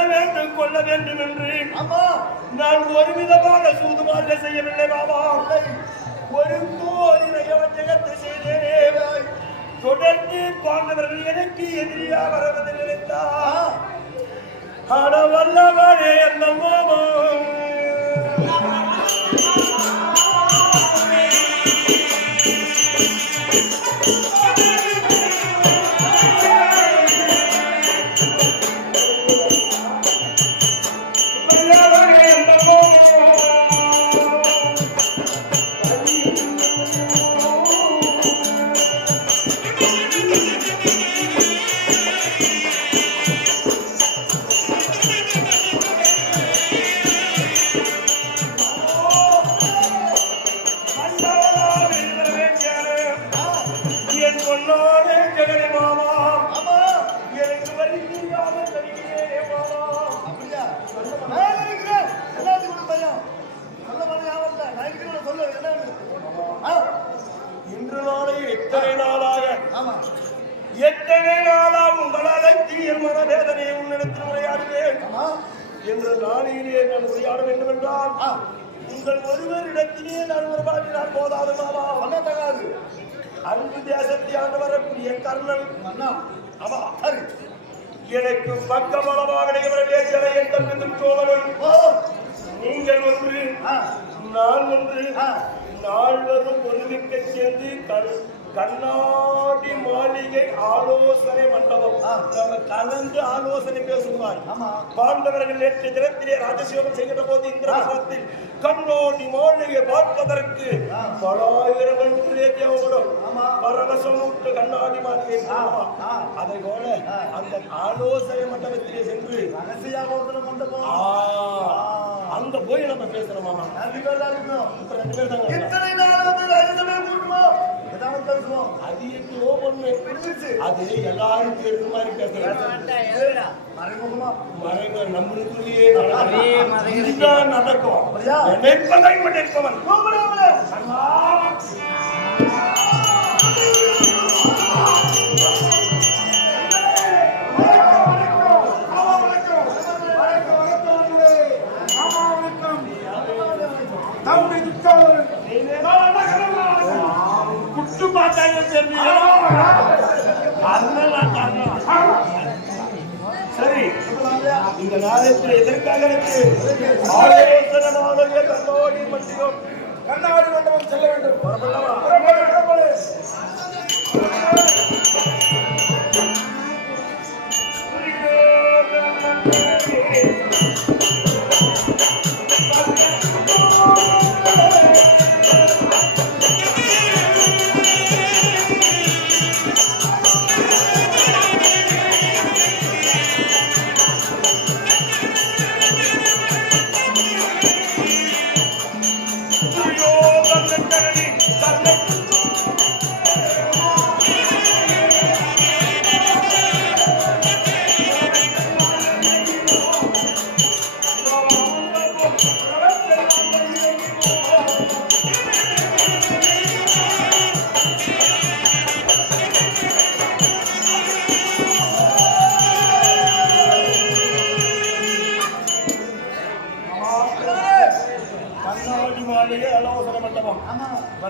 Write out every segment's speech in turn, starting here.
வெல்ல வேண்டும் கொள்ள வேண்டும் என்று. நான் ஒரு விதமான சூதுமார்க்க செய்யவில்லை பாபா. ஒரு கோடி நயவஞ்சகத்தை செய்தேனே. தொடர்ந்து பாண்டவர்கள் எனக்கு எதிரியா வருவதை நினைத்தார். ஆட வல்லவரே என்ன உங்கள் ஒருவரிடத்திலே நான் ஒரு நான் போதாது மாமா. அன்பு தேசத்தை ஆண்டு வரக்கூடிய கர்ணன் ஆமா எனக்கு பக்கபலமாக நிகழ வேண்டியவை என் தம்பி சோழன் நீங்கள் ஒன்று நான் ஒன்று நால்வரும் ஒருமிக்க சேர்ந்து கண்- கண்ணாடி மாளிகை ஆலோசனை மண்டபம். நம்ம கலந்து ஆலோசனை பேசுவார். பாண்டவர்கள் நேற்று தினத்திலே ராஜசிவம் செய்கிற போது இந்திரபுரத்தில் கண்ணாடி மாளிகை பார்ப்பதற்கு பலாயிரம் என்று தேவைப்படும் பரவசம் விட்டு கண்ணாடி மாளிகை. அதை போல அந்த ஆலோசனை மண்டபத்திலே சென்று ஆ, அங்க போய் நம்ம இப்ப ரெண்டு பேர் அது ஒண்ணு. அது எல்லாரும் தெரிஞ்ச மாதிரி பேசுறது. மறைங்க நம்மளுக்குள்ளேயே நடக்கும். இதுதான் நடக்கும். நினைப்பதை நினைப்பவன் அண்ணா. குட்டு பார்த்தாங்க சரி. இந்த நாளத்தில் எதற்காக இருக்கு கண்ணாடி மண்டபம் செல்ல வேண்டும்?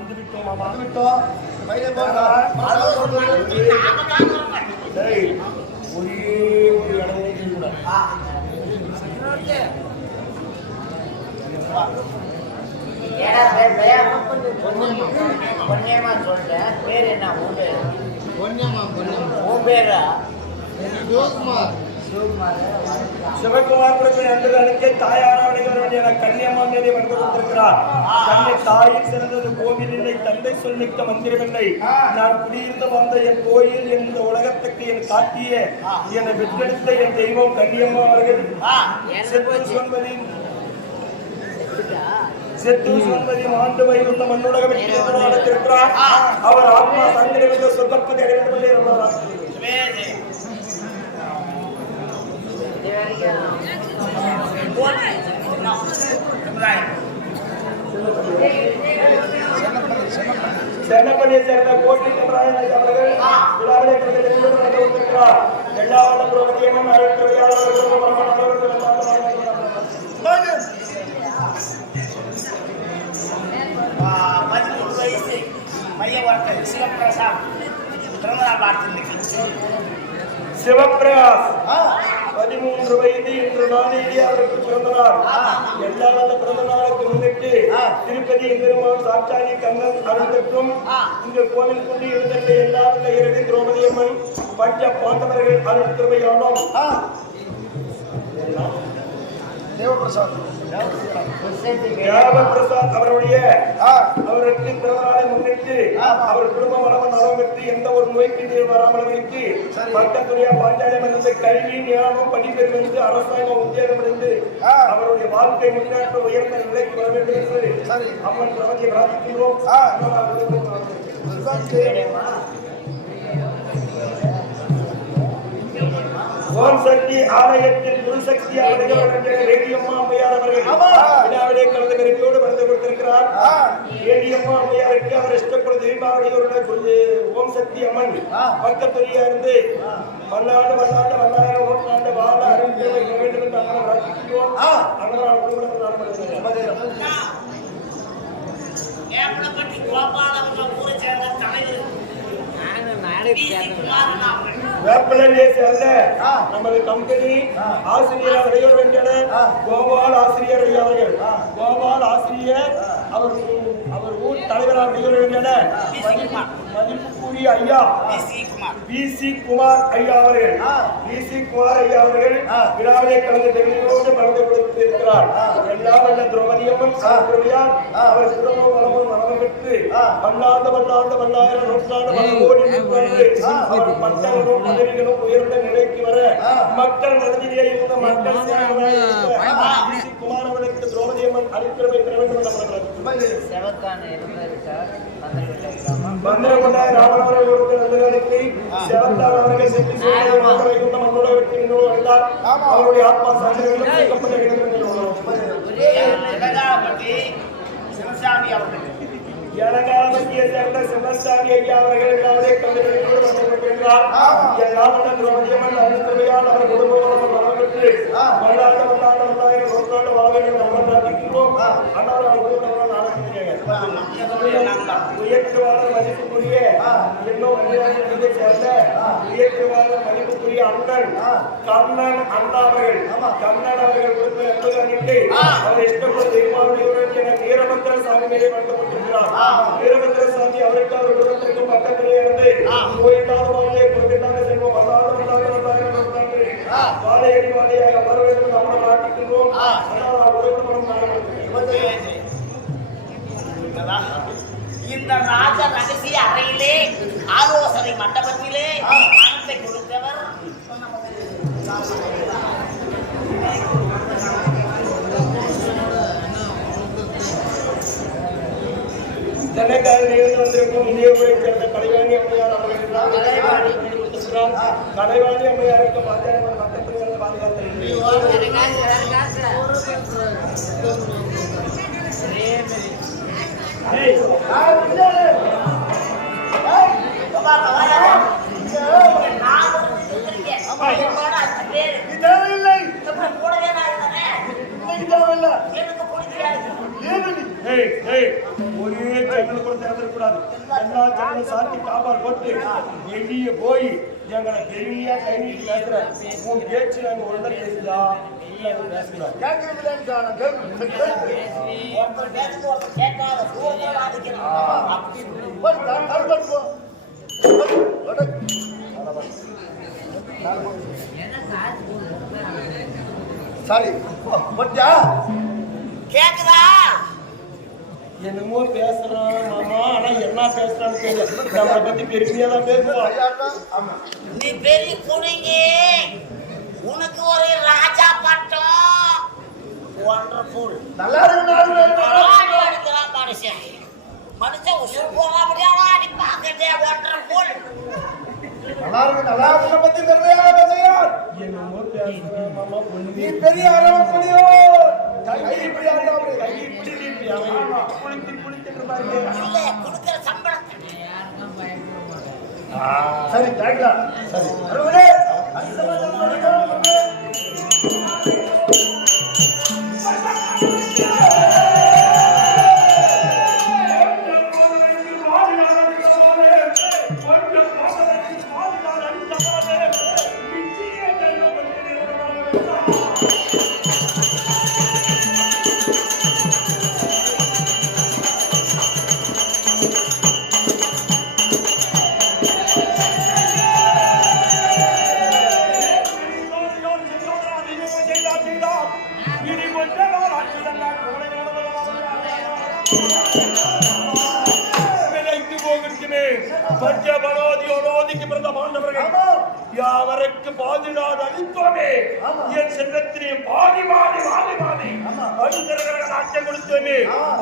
வந்துவிட்டோம் வந்துவிட்டோம். ஒரே ஒரு இடம் கூட பொன்னியம்மா. சொல்றேன் பேர் என்ன சிவகுமார். சிவகுமார். வேண்டிய கன்னியம்மா மீது வந்து கொண்டிருக்கிறார் தன்னை தாயில் சிறந்தது கோவில் இல்லை தந்தை சொல்லிக்க மந்திரமில்லை நான் குடியிருந்து வந்த என் கோயில் என்ற உலகத்துக்கு என் காட்டிய என்னை வெற்றெடுத்த என் தெய்வம் கன்னியம்மா அவர்கள். செத்து சொன்பதி செத்து சொன்பதி ஆண்டு வயதுள்ள மண்ணுலக வெற்றி அவர் ஆத்மா சந்திரமிக சொர்க்கத்தை அடைய வேண்டும் என்று எண்ணுகிறார். சென்னப்பள்ளியை சேர்ந்த கோட்டி ராயநாயக் அவர்கள் விழாவிலே கலந்து கொண்டு வந்து கொண்டிருக்கிறார். எல்லா வல்ல பிரபதியமும் அழைத்துறையாளர்களும் பதிமூன்று வயது இன்று நாளிலேயே அவருக்கு பிறந்த நாள் எல்லா வல்ல பிறந்த நாளுக்கு முன்னிட்டு திருப்பதி பெருமாள் சாட்சாணி கண்ணன் அருளுக்கும் இங்கு கோவில் கொண்டு இருந்த எல்லா திரௌபதி அம்மன் பஞ்ச பாண்டவர்கள் அருள் திருவையானோம் தேவபிரசாத் தேவபிரசாத் அவருடைய அவருக்கு பிறந்தநாளை முன்னிட்டு அவர் குடும்ப வளவன் நலம் பெற்று எந்த ஒரு நோய்க்கு வராமல் வைத்து பக்கத்துடைய பாஞ்சாலியம் இருந்த கல்வி ஞானம் படிப்பெறும் என்று அரசாங்க உத்தியோகம் இருந்து அவருடைய வாழ்க்கை முன்னேற்ற உயர்ந்த நிலைக்கு வர வேண்டும் என்று. அம்மன் பிரவதியை பிரார்த்திக்கிறோம் ஓம் சக்தி ஆலயத்தில் குருசக்தி ஆலயம் ரேடியம்மா அம்மையார் அவர்கள். விழாவிலே கலந்து கருவியோடு வந்து கொடுத்திருக்கிறார் ஏடியம்மா அம்மையாருக்கு அவர் இஷ்டப்பட தீபாவளியோட சொல்லி ஓம் சக்தி அம்மன் பக்கத்துறையா இருந்து பல்லாண்டு பல்லாண்டு பல்லாயிரம் நூற்றாண்டு வாழ வைக்க வேண்டும் என்று அம்மனை பிரார்த்திக்கிறோம் அண்ணனால் குடும்பத்தில் நடப்படுகிறது ஏப்பனப்பட்டி கோபால் ஊரை சேர்ந்த தலைவர். வேப்பலையை சேர்ந்த நமது கம்பெனி ஆசிரியர் அடையோர் வென்றன கோபால் ஆசிரியர் ஐயா அவர்கள். கோபால் ஆசிரியர் அவர் அவர் ஊர் தலைவர் அடையோர் வென்றன மதிப்புக்குரிய ஐயா V. C. Kumar P C Kumar ஐயா அவர்கள். பி சி குமார் ஐயா அவர்கள் விழாவிலே கலந்து தெரிவிக்கோடு கலந்து கொடுத்திருக்கிறார். எல்லாம் வல்ல திரௌபதியம்மன் சாப்பிடுவார் அவர் குடும்ப பெற்று பல்லாண்டு பல்லாண்டு பல்லாயிரம் நூற்றாண்டு பல கோடி நூற்றாண்டு. அவர் பட்டங்களும் பதவிகளும் உயர்ந்த நிலைக்கு வர மக்கள் நடுநிலையை இருந்த மக்கள் சேவையாக பி சி. குமார் அவர்களுக்கு திரௌபதியம்மன் அளிக்கிறவை பெற மந்திரமுண்டாய் ராமநாதர் ஒருத்தர் நல்லவருக்கு செவந்தார் அவர்கள் சென்று சூழ்நிலை மாற்ற வைகுண்ட மன்னோட வெற்றி நின்று வந்தார் அவருடைய ஆத்மா சிவசாமி அவர்கள் ஏலகாலமத்தியை சேர்ந்த சிவசாமி ஐயா அவர்கள் எல்லாவரே கலைஞர்களோடு வந்திருக்கிறார் எல்லாம் வல்ல திரௌபதியம்மன் அவர் குடும்பம் நலம் பெற்று வல்லாண்ட வல்லாண்ட வல்லாயிரம் வாழ வேண்டும் நம்ம பிரார்த்திக்கிறோம் ஆனால் அவர் குடும்பம் மதிப்புக்குரிய இன்னும் மனிதர்களை சேர்ந்த உயர்த்துவாளர் மதிப்புக்குரிய அண்ணன் கண்ணன் அண்ணா அவர்கள் கண்ணன் அவர்கள் கொடுத்த இஷ்டப்பட்ட வீரபத்திர சாமி மேலே வழங்கப்பட்டிருக்கிறார் வீரபத்திர சாமி அவருக்கு அவர் குடும்பத்திற்கும் பக்கத்திலே இருந்து கோயிலாத வாழ்வே கொண்டிருந்தாங்க செல்வம் வல்லாத வல்லாத வல்லாயிரம் நூற்றாண்டு வாழையடி வாழையாக வர வேண்டும் நம்ம மாட்டிக்கிறோம் ஆனால் அவர் குடும்பம் நாங்கள் இந்த ராஜ ரகசிய அறையிலே ஆலோசனை மண்டபத்திலே பணத்தை கொடுத்தவர் சென்னைக்காக வந்திருக்கும் இந்தியாவை சேர்ந்த கலைவாணி அம்மையார் அவர்கள் கலைவாணி அம்மையாருக்கு மத்தியான பக்கத்தில் பாதுகாத்து கூடவே நான் இருந்தேன். இன்னைக்கு தேவையில்லை எனக்கு பிடிக்காது. ஒரே ஜன்னல் கூட திறந்துடக்கூடாது. எல்லா ஜன்னலும் சாத்தி காப்பால் போட்டு வெளியே போய் எங்களை பெருமையா கை நீட்டி பேசுற. உன் பேச்சு நாங்க பேசுதா? இல்ல சரி கேக்குதா? என்னமோ பேசுறான் மாமா. ஆனா என்ன பேசுறான்னு தெரியல. நம்மளை பத்தி பெருமையா தான் பேசுவான் நீ பெரிய குடிங்க உனக்கு ஒரு ராஜா பட்டம். ஒண்டர்ஃபுல் நல்லா இருக்கு நாலு பேர் ஆடி அடிக்கிறான் மனுஷன். மனுஷன் உசுறு போகாமடியா ஆடி பார்க்கட்டே ஒண்டர்ஃபுல் நல்லா இருக்கு நல்லா இருக்கு. பத்தி பெருமையாக பேசுகிறார் என்னமோ பேசுறான் மாமா. நீ பெரிய கை சரி கேட்கலாம் சரி.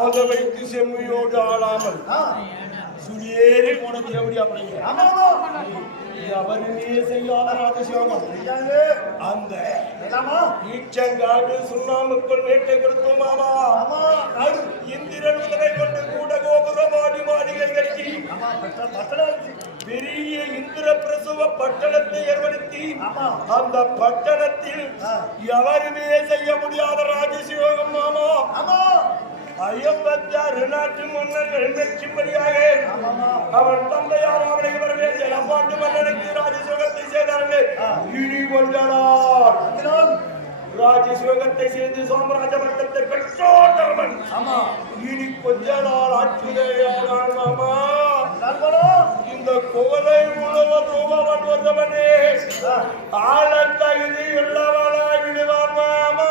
அதை வைத்து செம்மையோடு ஆளாமல் சுழியேறி உனக்கு எப்படி அப்படிங்க அவருமே செய்யாத அந்த ஈச்சங்காடு சுண்ணாமுக்குள் வேட்டை மாமா இந்திரன் முதலை கொண்டு கூட கோபுர மாளிகை கட்டி பெரிய இந்திர பிரசுவ பட்டணத்தை ஏற்படுத்தி ஆமா. அந்த பட்டணத்தில் எவருமே செய்ய முடியாத ராஜசியோகம் மாமா ஐம்பத்தாறு நாட்டு மன்னர்கள் வெற்றிப்படியாக ஆமாமா அவன் தந்தையார் அவனை வரவே ஜலப்பாட்டு மன்னனுக்கு ராஜசியோகத்தை செய்தார்கள். இனி கொண்டார் அதனால் ராஜசியோகத்தை செய்து சோமராஜ பட்டத்தை பெற்றோட்டவன் ஆமா. இனி கொஞ்ச நாள் ஆட்சியுடையானான் மாமா இந்த குவலை முழுவதும் அவன் வந்தவனே. ஆள தகுதி உள்ளவனாகிடுவான் மாமா.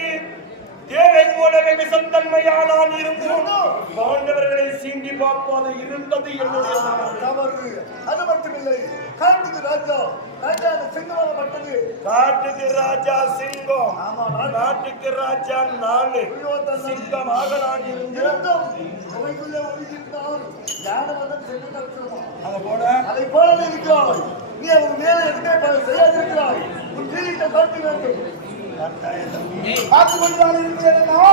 தேரை போலவே விசத்தன்மையானால் இருந்தும். பாண்டவர்களை சீண்டி பார்ப்பது இருந்தது என்னுடைய தவறு. அது மட்டுமில்லை. காட்டுக்கு ராஜா. ராஜா அந்த சிங்கமாகப்பட்டது காட்டுக்கு ராஜா சிங்கம். நாட்டுக்கு ராஜா. துரியோதனன் சிங்கமாக நான் இருந்தும் குகைக்குள்ளே ஒழுங்கியிருந்தான் யானை வந்து சென்று அங்க போன அதை போலவே இருக்கிறாய். நீ அவன் மேலே எடுக்க செய்யாதிருக்கிறாய். உன் வீட்டை காட்ட வேண்டும். பார்த்து கொண்டு இருக்கிறேன்னா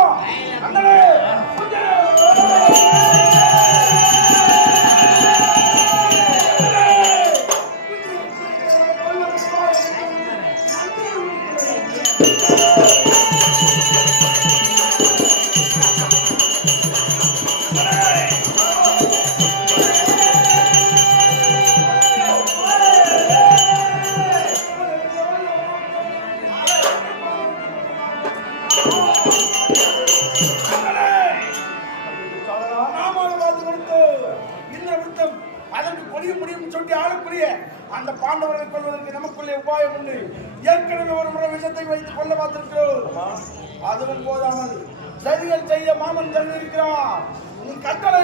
அதுவும் போதாமல் சதிகள் செய்ய மாமன் தந்திருக்கிறார் நீ கட்டளை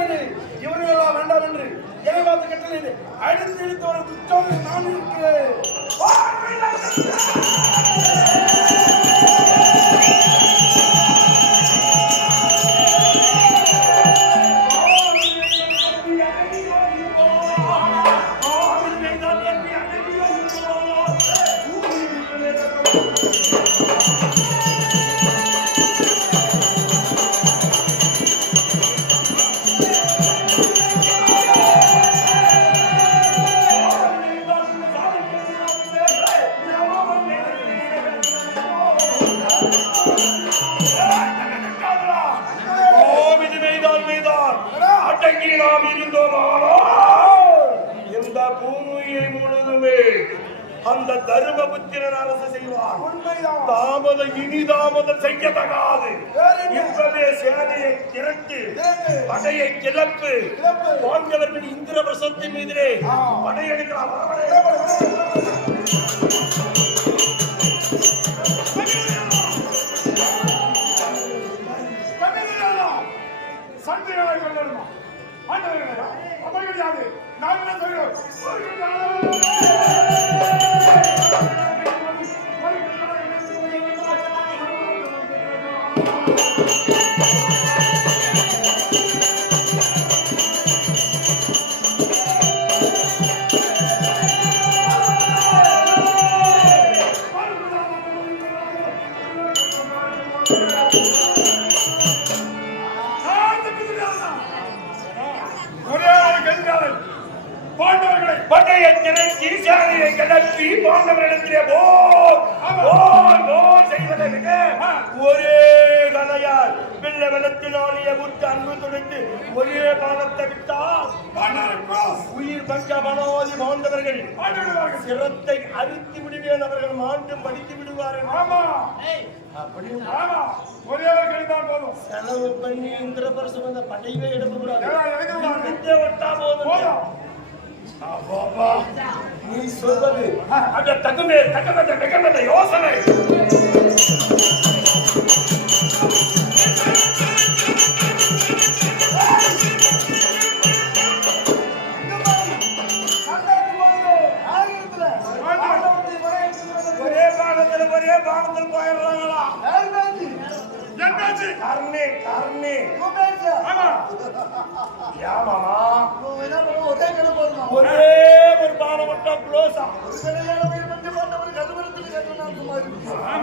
இவர்களெல்லாம் வேண்டாம் என்று என்னை கட்டளை அடித்து இழுத்து ஒரு குற்றம் நான் இருக்கிறேன் நாம் இருந்தோமானோ இந்த பூமியை முழுதுமே அந்த தர்மபுத்திரன் அரசு செய்வார் தாமத இனி தாமதம் செய்யத்தகாது. இப்பவே சேனையை திரட்டு படையை கிளப்பு. பாண்டவர்கள் இந்திர பிரசத்தின் மீதிலே படையெடுக்கலாம். யாரு பாண்டவரிடத்திலே போர். போர் போர் செய்வதை விட ஒரே கலையால் வெள்ள வெள்ளத்தினாலேயே முற்று அன்பு துடைத்து ஒரே பானத்தை விட்டால் உயிர் பஞ்ச மனோதி மாண்டவர்கள் சிரத்தை அரித்து விடுவேன் அவர்கள் மாண்டும் படித்து விடுவார்கள் ஆமா. ஒரே போதும். செலவு பண்ணி இந்திர பரிசு வந்த படையவே எடுக்கக்கூடாது. ஒட்டா போதும். நீ சொல்வது அந்த தகுமே தகவத மிகமத யோசனை. ஒரே பானத்தில் போயிடுறாங்களா? என்னாச்சு? கர்ணே கர்ணே. ஆமா யாமாமா ஒரே கடை போதுமா ஒரே ஒரு பானம் கேட்டு நான் சும்மா அடிப்பட்டு